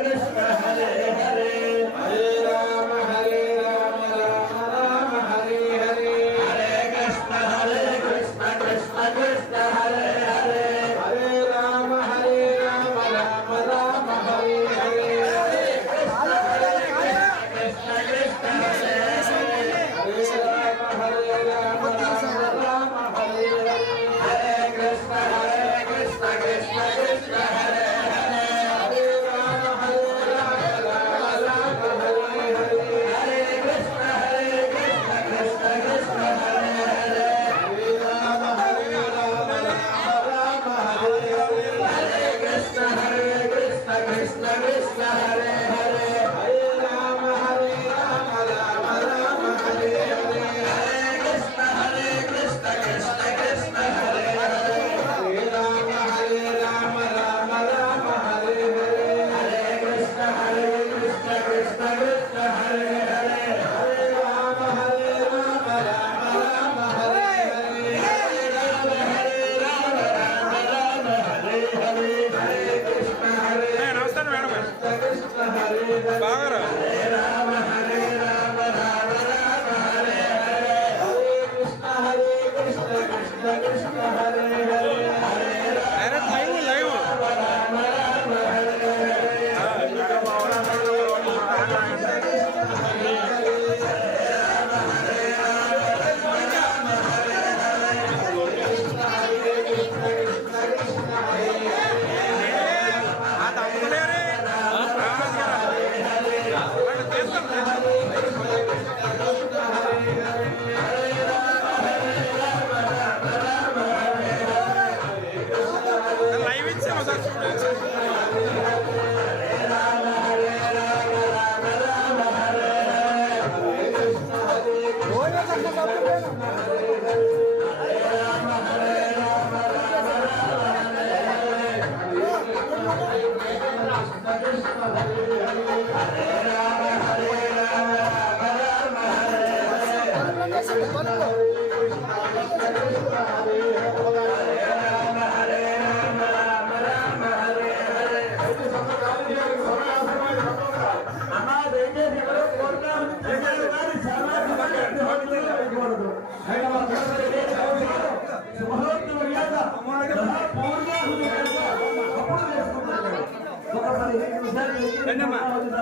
कृष्ण हरे हरे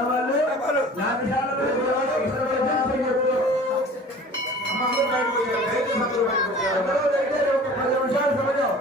అందరూ బయటకు వచ్చారు అందరూ దగ్గర ఒక పది నిమిషాలు సమయం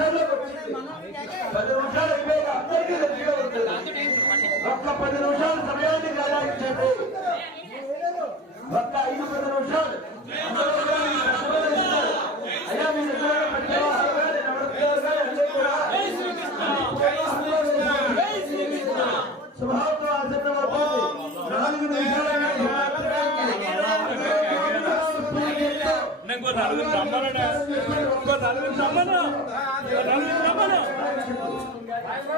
లక్షల్లో పెట్టింది పది నిమిషాలు అయిపోయాక అందరికీ రెడీగా ఉంటుంది ఒక్క పది నిమిషాలు సమయాన్ని కేటాయించండి ఒక్క ఐదు పది నిమిషాలు అయ్యా మీ దగ్గర స్వభావంతో ఆసక్తం అవుతుంది నాలుగు నిమిషాలు ఇంకో నాలుగు రమ్మన్నాడా ఇంకో నాలుగు రమ్మన్నా I love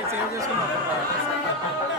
よろしくお。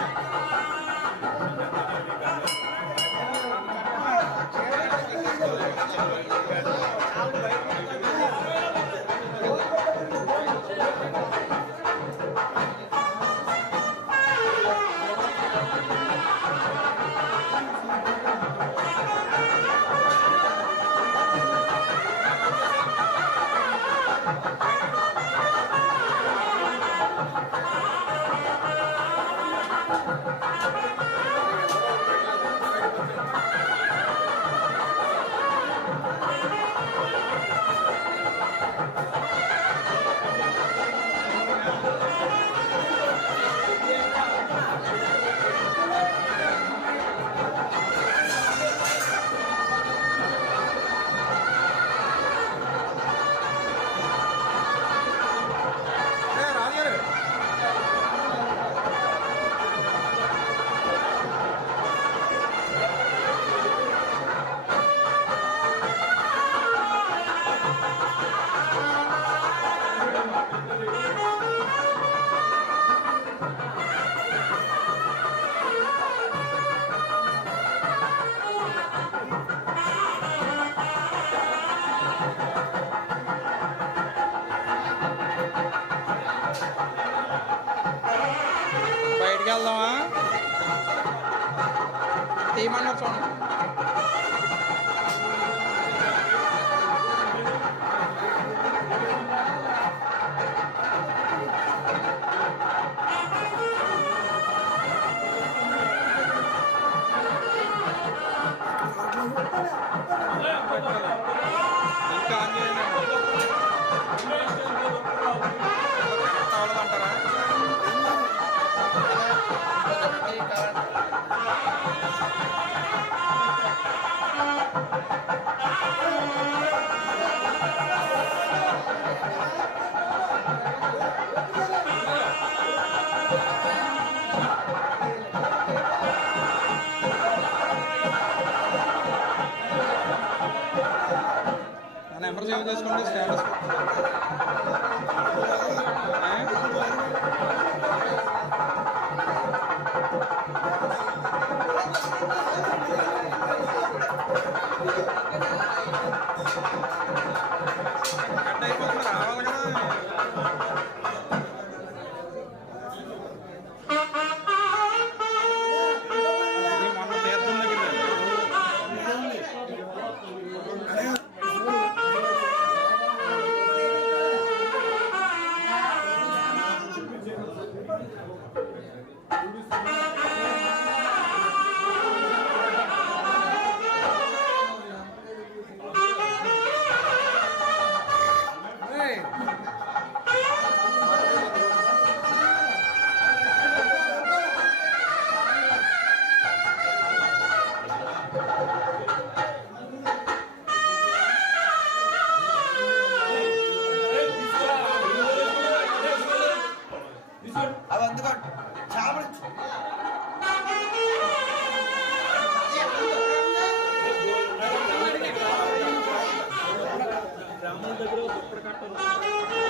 Já manda grosso pra cá todo mundo.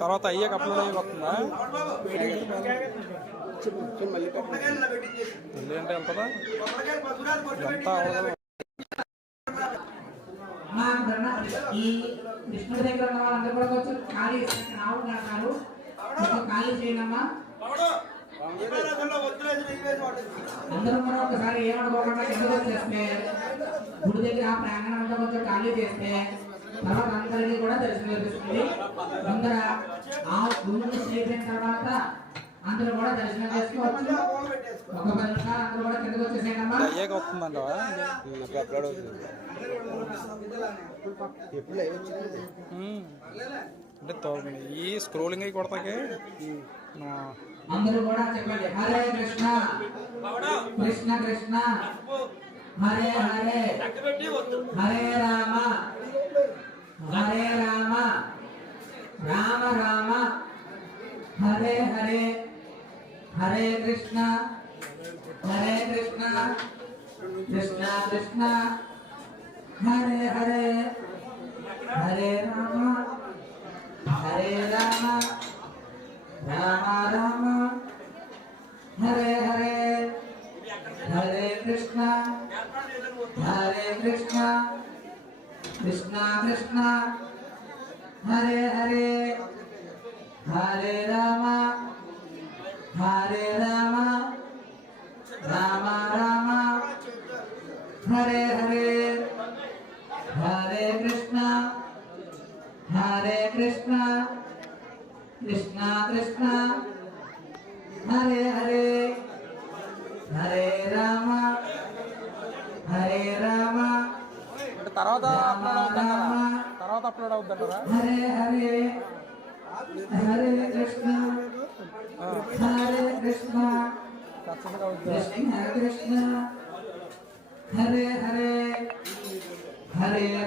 తర్వాత అయ్యాక అప్లోడ్ అయ్యి వస్తుందా? మళ్ళీ అంటే వెళ్తుందా ఈ విష్ణు దగ్గర ఉన్న వాళ్ళందరూ కూడా ఖాళీ. రావు కాదు ఖాళీ చేయండమ్మా. అందరూ కూడా ఒకసారి ఏమనుకోకుండా కిందకు వచ్చేస్తే గుడి దగ్గర ఆ ప్రాంగణం అంతా కొంచెం ఖాళీ చేస్తే తర్వాత అందరికీ కూడా దర్శనం లభిస్తుంది ముందర ఆ గుడి అయిపోయిన తర్వాత అందరూ కూడా దర్శనం చేసుకోవచ్చు ఒక పది నిమిషాలు అందరూ కూడా కిందకు వచ్చేసేయండమ్మా. అంటే ఈ స్క్రోలింగ్ అయి కొడతాకే? అందరూ కూడా చెప్పండి. హరే కృష్ణ. కృష్ణ కృష్ణ. హరే హరే. హరే రామ. హరే రామ. రామ రామ. హరే హరే. హరే కృష్ణ. హరే కృష్ణ. కృష్ణ కృష్ణ. హరే హరే. హరే రామ హరే రామ రామ రామ హరే హరే హరే కృష్ణ హరే కృష్ణ కృష్ణ కృష్ణ హరే హరే హరే రామ హరే రామ రామ రామ హరే హరే హరే కృష్ణ హరే కృష్ణ కృష్ణ కృష్ణ హరే హరే హరే రామ హరే రామ అంటే తర్వాత అప్లోడ్ అవుతుంటారా తర్వాత అప్లోడ్ అవుతుంటారా హరే హరే హరే కృష్ణ హరే కృష్ణ ఖచ్చితంగా